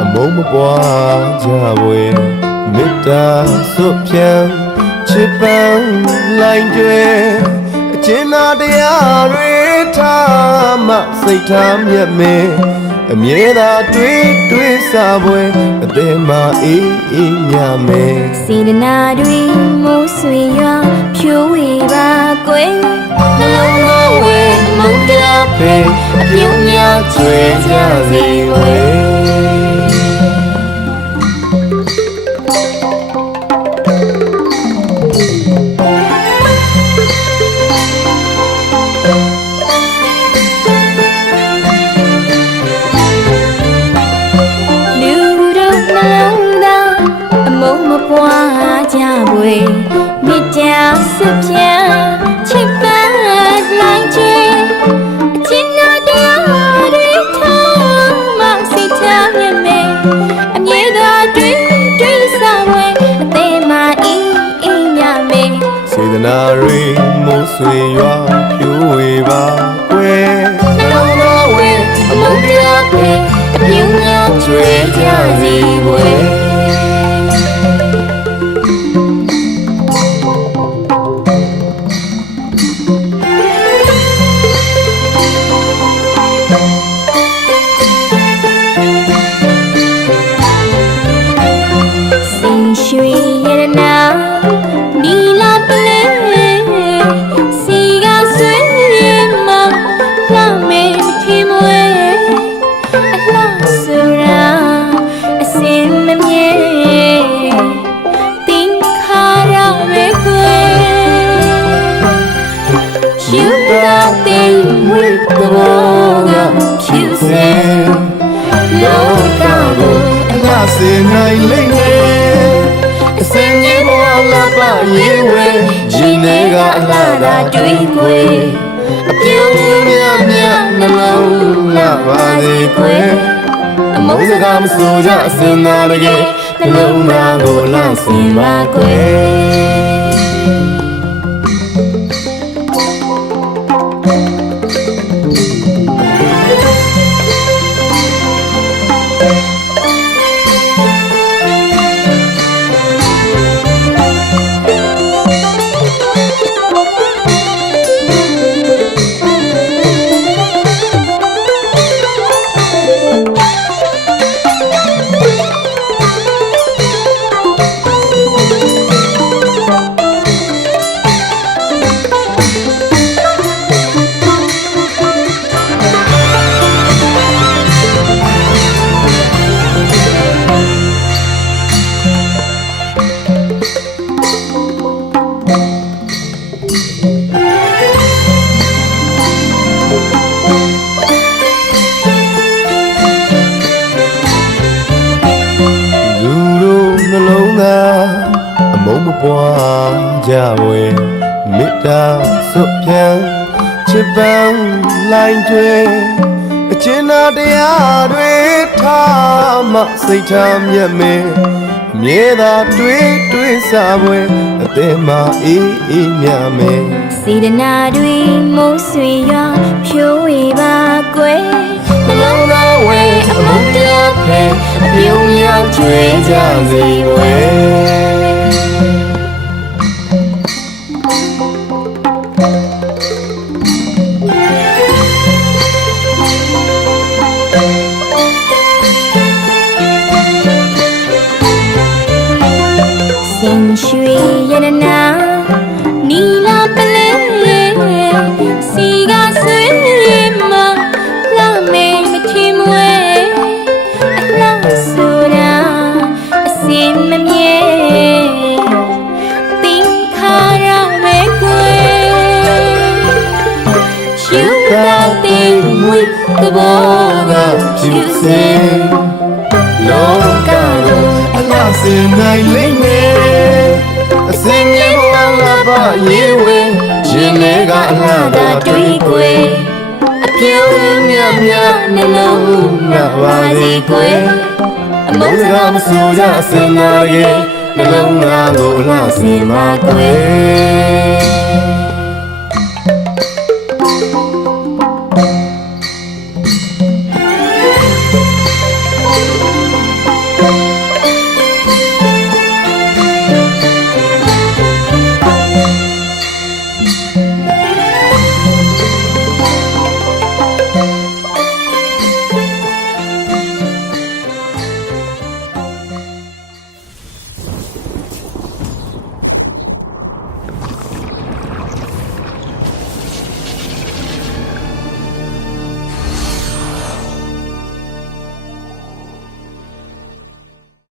အမုန်းမပွားကြဝေမေတ္တာစွတ်ဖြံချစ်ပန်းလိုက်ကျွဲအကျဉ်းနာတရားတွေထားမှစိတ်ထားမြတ်မဲအမြဲသာတွေးစားပွဲအသေးမှအေးအေးညမဲစေတနာတွေမိုးဆွေရွာဖြိုးဝေပါကွယ်နှလုံးသားဝဲမုန်းတရားဖေးအပြုံးများကျွေးကြစေဝဲပွားကြပွေမေတ္တာစွဖြံချစ်ပန်းလိုက်ချေအချင်းတော်တရားတွေထားမှစိတ်ထားမြတ်မဲအမြဲတမ်းတွေးစားဝဲအသေးမှအေးအေးညမဲစေတနာတွေမိုးဆွေရွာဖြိုးဝေပါကွယ်နှလုံးသားဝဲအမုန်းတရားဖေးအပြုံးများကျွေးကြစီဝဲရွှေရတနာနီလာပလဲစီကဆွေးမလှမေထီမွေအလှဆူရာအစင်မမြဲတင်ခါရပဲကွယ်ယူတာတဲ့ဝိကဘောကဖြစ်စေလောကကိုအလှစေနိုင်လိမ့်မယ်အစင်ကြီးဘဝလာပါရေးဝဲရှင်နေကအလားသာတွေးခွေအပြုံးများများနှလုံးလာပါစေခွေအမုန်းစကားမဆိုကြအစင်နာတကယ်နှလုံးသားကိုလှဆင်ပါခွေနှလုံးသားအမုန်းမပွားကြဝေမေတ္တာစွတ်ဖြံချစ်ပန်းလိုက်ကျွဲအကျဉ်းနာတရားတွေထားမှစိတ်ထားမြတ်မဲအမြဲသာတွေးစားပွဲအသေးမှအေးအေးမြမဲစေတနာတွေမိုးဆွေရွာဖြိုးဝေပါကွယ်နှလုံးသားဝဲအမုန်းတရားဖေးအပြုံးများကျွေးကြစီဝဲရွှေရတနာနီလာပလဲစီကဆွေးမလှမေမထီမွေအလှဆူရာအစင်မမြဲတင်ခါရပဲကွယ်ယူတာတဲ့ဝိကဘောကဖြစ်စေလောကကိုအလှဆင်နိုင်လိမ့်မယ်အစင်ကြီးဘဝလာပါရေးဝဲရှင်နေကအလားသာတွေးခွေအပြုံးများများနှလုံးနာပါစေကွယ်အမုန်းစကားမဆိုကြအစင်နာရဲ့နှလုံးသားကိုလှဆင်ပါကွယ်